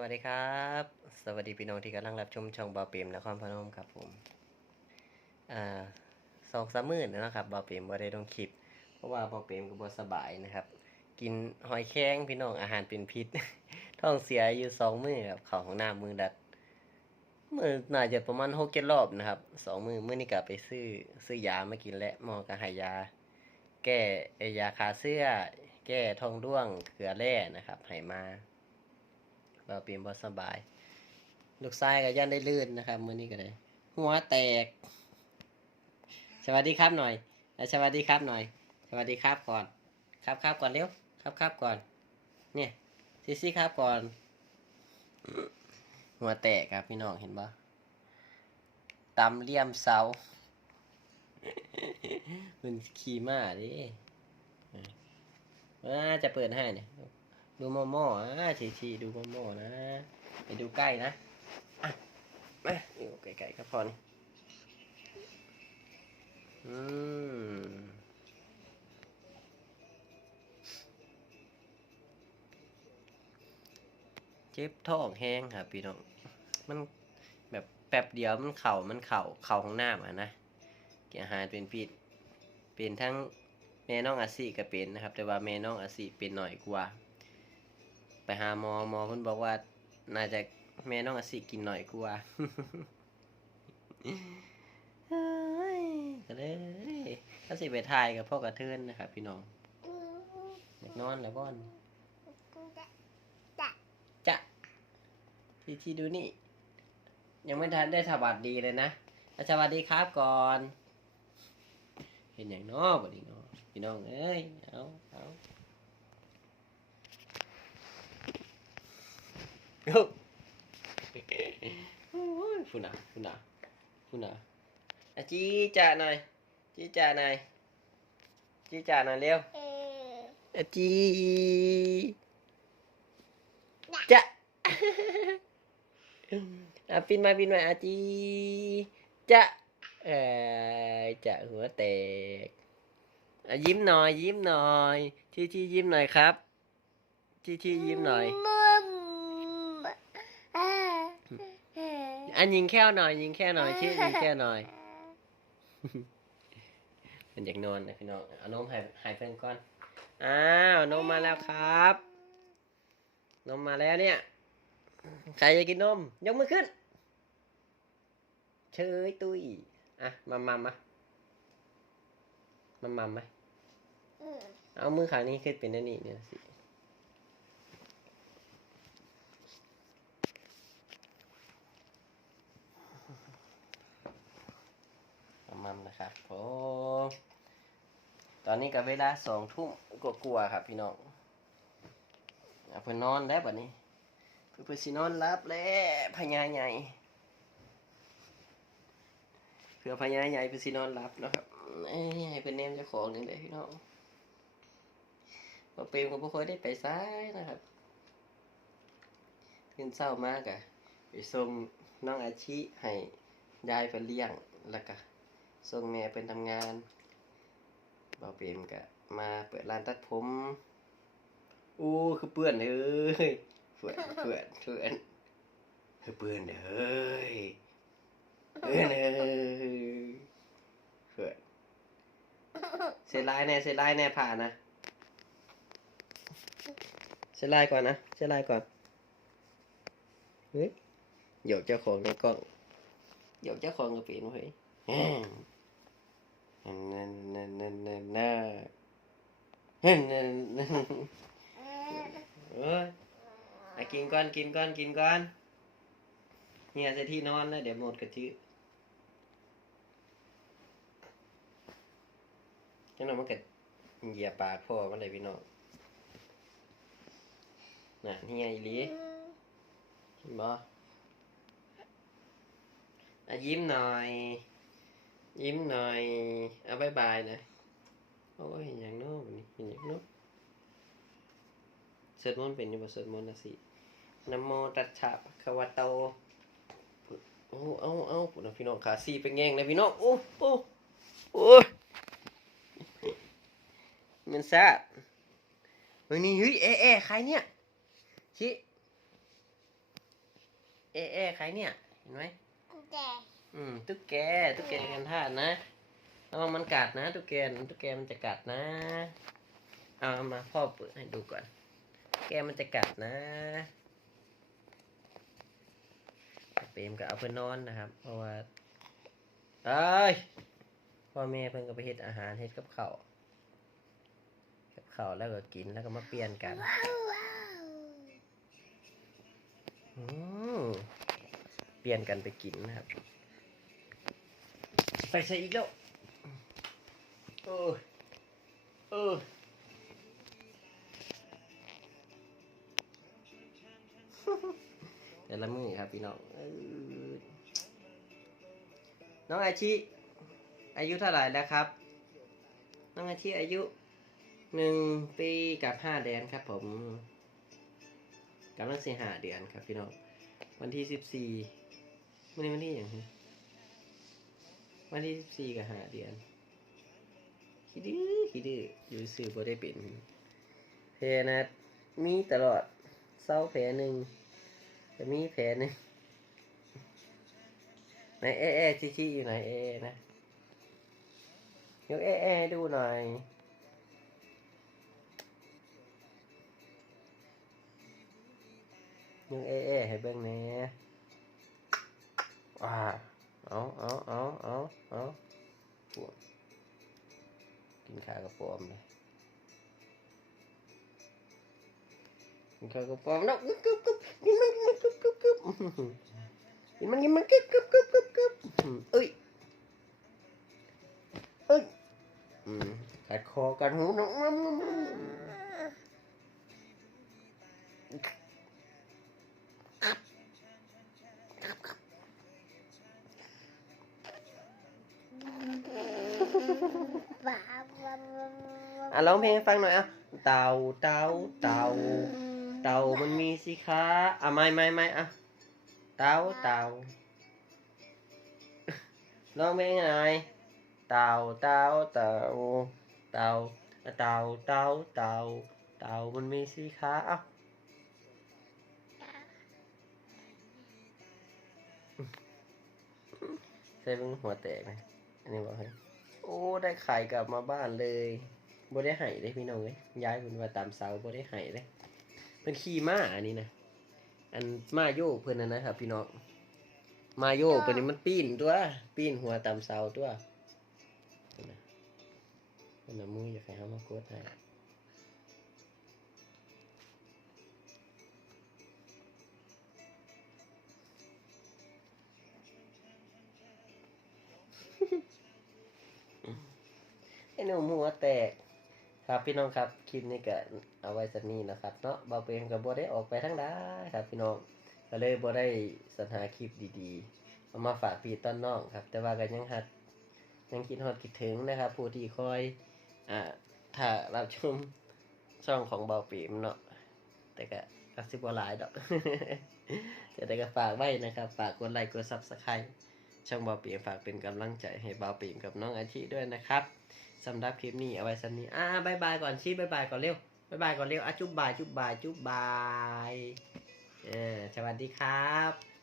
วัสดีครับ สวัสดีพี่น้องที่กำลังรับชมช่องบาเปรมนครพนมครับผมอ่าสองสามมื่นนะครับบาเปรมบ่ได้ลงคลิป เพราะว่าบาเปรมก็บ่สบายนะครับ กินหอยแครงพี่น้องอาหารเป็นพิษ ท้องเสียอยู่สองมือครับเข้าของหน้ำมือดัดมือน่าจะประมาณหกเจ็ดรอบนะครับสองมือมือนี้ก็ไปซื้อซื้อยามากินและหมอก็ให้ยา แก้ยาคาเสื้อ แก้ท้องร่วงเกลือแร่นะครับให้มา เราเปลี่ยนบอสบาย ลูกชายก็ย่านได้ลื่นนะครับมือนี้ก็เลยหัวแตก สวัสดีครับหน่อยอะสวัสดีครับหน่อย สวัสดีครับก่อน ครับครับก่อนเร็วครับครับก่อน เนี่ยซิซี่ครับก่อน หัวแตกครับพี่น้องเห็นปะตำเลี่ยมเสามันขี่มาดิอ่าจะเปิดให้เนี่ย ดูโมโม่อะชีชีดูโมโม่นะ ไปดูใกล้นะอะมาอยู่ใกล้ๆครับพอนี่อืมเจ็บท้องแห้งครับพี่น้อง มันแบบแป๊บเดียวมันเข่ามันเข่าเข่าของหน้ามานะเกี่ยหารเป็นพิษเป็นทั้งแม่น้องอาซีก็เป็นนะครับ แต่ว่าแม่น้องอาซีเป็นหน่อยกว่า ไปหาหมอหมอเพิ่นบอกว่า น่าจะแม่น้องอาสิกินหน่อยกว่าก็เลยก็สิไปถ่ายกับพ่อกระเทือนนะครับพี่น้องอยากนอนแล้วบ่อนจะที่ที่ดูนี่ ยังไม่ทันได้สวัสดีเลยนะสวัสดีครับก่อน เห็นอย่างน้อบ่ดีน้อพี่น้องเอ้ยเอาเอา โอ้ยฟูน่ะฟูน่ะฟูน่ะอะจีจ่าหน่อยจีจ่าหน่อยจีจ่าหน่อยเร็วอะจีจะอะปินมาปินมาอะจีจะเอ่อจะหัวแตกอะยิ้มหน่อย ยิ้มหน่อยชีชียิ้มหน่อยครับชีชียิ้มหน่อย อันยิงแค่วหน่อย ยิงแค่หน่อยชื่อยิงแค่หน่อย มันอยากนอนนะพี่น้องเอานมให้ให้เพื่อนก่อน อ้าวนมมาแล้วครับ นมมาแล้วเนี่ย ใครจะกินนม ยกมือขึ้น เชยตุยอะมามามามามาไหมเอามือขางนี้ขึ้นเป็นอันนี่เนี่ยสิ มามัมนะครับโอ้ตอนนี้ก็เวลาสองทุ่มกลัวๆครับพี่น้องเพื่อนนอนแล้วบัดนี้ เพื่อนอนสินอนรับแล้วพญาใหญ่เพื่อพญาใหญ่เพื่อนสินอนรับแล้วครับให้เพื่อนเนมเจ้าของหนึ่งเลยพี่น้องว่าเปรมก็บ่ค่อยได้ไปซ้ายนะครับขึ้นเศร้ามากอะไปส่งน้องอาชิให้ยายไปเลี้ยงแล้วก็ ส่งแม่เป็นทำงานบ่าวเปรมก็มาเปิดร้านตัดผมอู้คือเปื้อนเอ้ยเพื่อนเพื่อนเพื่อนเพื่อนเอ้ยเพื่อนเอ้ยเพื่อนเสียลายแน่เสียลายแน่ผ่านนะเสียลายก่อนนะเสียลายก่อนเฮ้ยหยกเจ้าของในกล้องหยกเจ้าของกระปีนเฮ้ยแฮ่ นั่นนั่นนั่นนั่นนั่นนั่นนั่นเออกินก่อนกินก่อนกินก่อนเนี่ยจะที่นอนแล้วเดี๋ยวหมดกระชื้อนี่น้องมันกัดเหยียบปากพ่อมันเลยพี่น้องน่ะเฮียอีลีเห็นบ่ยิ้มหน่อย ยิ้มหน่อยเอาบายบายหนะโอ้ยเห็นอย่างโน้นเห็นอย่างโน้นสวดมนต์เป็นอยู่บ่สวดมนต์นะสินะโมตัสสะภะคะวะโตโอ้เอาเอาปุ่นพี่น้องขาสีไปแง่งเลยพี่น้องโอ้โอ้โอ้มันแซ่บเฮ้ยนี่เฮ้ยเอเอใครเนี่ยชิเอเอใครเนี่ยเห็นไหมแต่ อืมตุ๊กแกตุ๊กแกกันท่าตุนะระวังมันกัดนะตุ๊กแกตุ๊กแกมันจะกัดนะ เอามาพ่อเปิดให้ดูก่อน แกมันจะกัดนะเปรมก็เอาเพื่อนนอนนะครับ เพราะว่าเอ้ยพ่อแม่เพิ่นก็ไปเฮ็ดอาหารเฮ็ดกับข้าวกับข้าวแล้วก็กินแล้วก็มาเปลี่ยนกันว้าวว้าวอืมเปลี่ยนกันไปกินนะครับ ไปใส่อีกแล้วเออเออแต่ละมือครับพี่น้องน้องอาชิอายุเท่าไหร่แล้วครับ น้องอาชิอายุหนึ่งปีกับห้าเดือนครับ ผมกำลังเสี่ห้าเดือนครับพี่น้องวันที่สิบสี่วันนี้วันที่อย่างไร วันที่สิบสี่กับห้าเดือนคิดดื้อคิดดื้ออยู่สื่อบ่ได้เป็นแผลนะมีตลอดเศร้าแผลหนึ่งจะมีแผลหนึ่งไหนเอเอะชี้ชี้อยู่ไหนเอะเอะนะยกเอเอะดูหน่อยยกเอเอะให้เบิ่งแหน่ว้า เอาเอาเอาเอาเอาปวดกินข้าวกระป๋อมเลยกินข้าวกระป๋อมแล้วกึ๊บกึ๊บกึ๊บกินมันกินมันกึ๊บกึ๊บกึ๊บกินมันกินมันกึบกึบกึบกึบกึบเอ้ยเอ้ยอืมกัดคอกัดหูน้อง ฟังหน่อยอะเต่าเต่าเต่าเต่ามันมีสิคะอะไม่ไม่ไม่อะเต่าเต่าร้องเพลงหน่อยเต่าเต่าเต่าเต่าเต่าเต่าเต่าเต่ามันมีสิคะเอ้าใส่เพิ่งหัวแตกไหมอันนี้บอกให้โอ้ ได้ไข่กลับมาบ้านเลย บ่ได้ไห้เลยพี่น้องเลยย้ายเพิ่นมาตามเสาบ่ได้ไห้เลยเพิ่นขี่ม้าอันนี้นะอันมาโยกเพิ่นนะนะครับ พี่น้องมาโยกเพิ่นนี่มันปีนตัว ปีนหัวตามเสาตัวเพิ่นน่ะเพิ่นน่ะมืออยากให้เฮามากดให้ไอ้หนุ่มหัวแตก ครับพี่น้องครับคลิปนี้ก็เอาไว้สักนี้นะครับเนาะบาเปรมกับบัวได้ออกไปทั้งได้ครับพี่น้องก็เลยบัวได้สรรหาคลิปดีๆเอามาฝากพี่ต้นน้องครับ แต่ว่าก็ยังหัดยังคิดฮอดคิดถึงนะครับ ผู้ที่คอยอ่าถ้ารับชมช่องของเบาเปรมเนาะแต่ก็กสิบหลายดอกแต่แต่ก็ฝากไว้นะครับ ฝากกดไลค์กดซับสไครต์ช่องเบาเปรมฝากเป็นกำลังใจให้เบาเปรมกับน้องอาชีด้วยนะครับ สำหรับคลิปนี้เอาไว้สันนี้อ่าบายบายก่อนชี้บายบายก่อนเร็วบายบายก่อนเร็วอะจุ๊บบายจุ๊บบายจุ๊บบายเออสวัสดีครับ